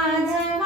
I'm not Gods.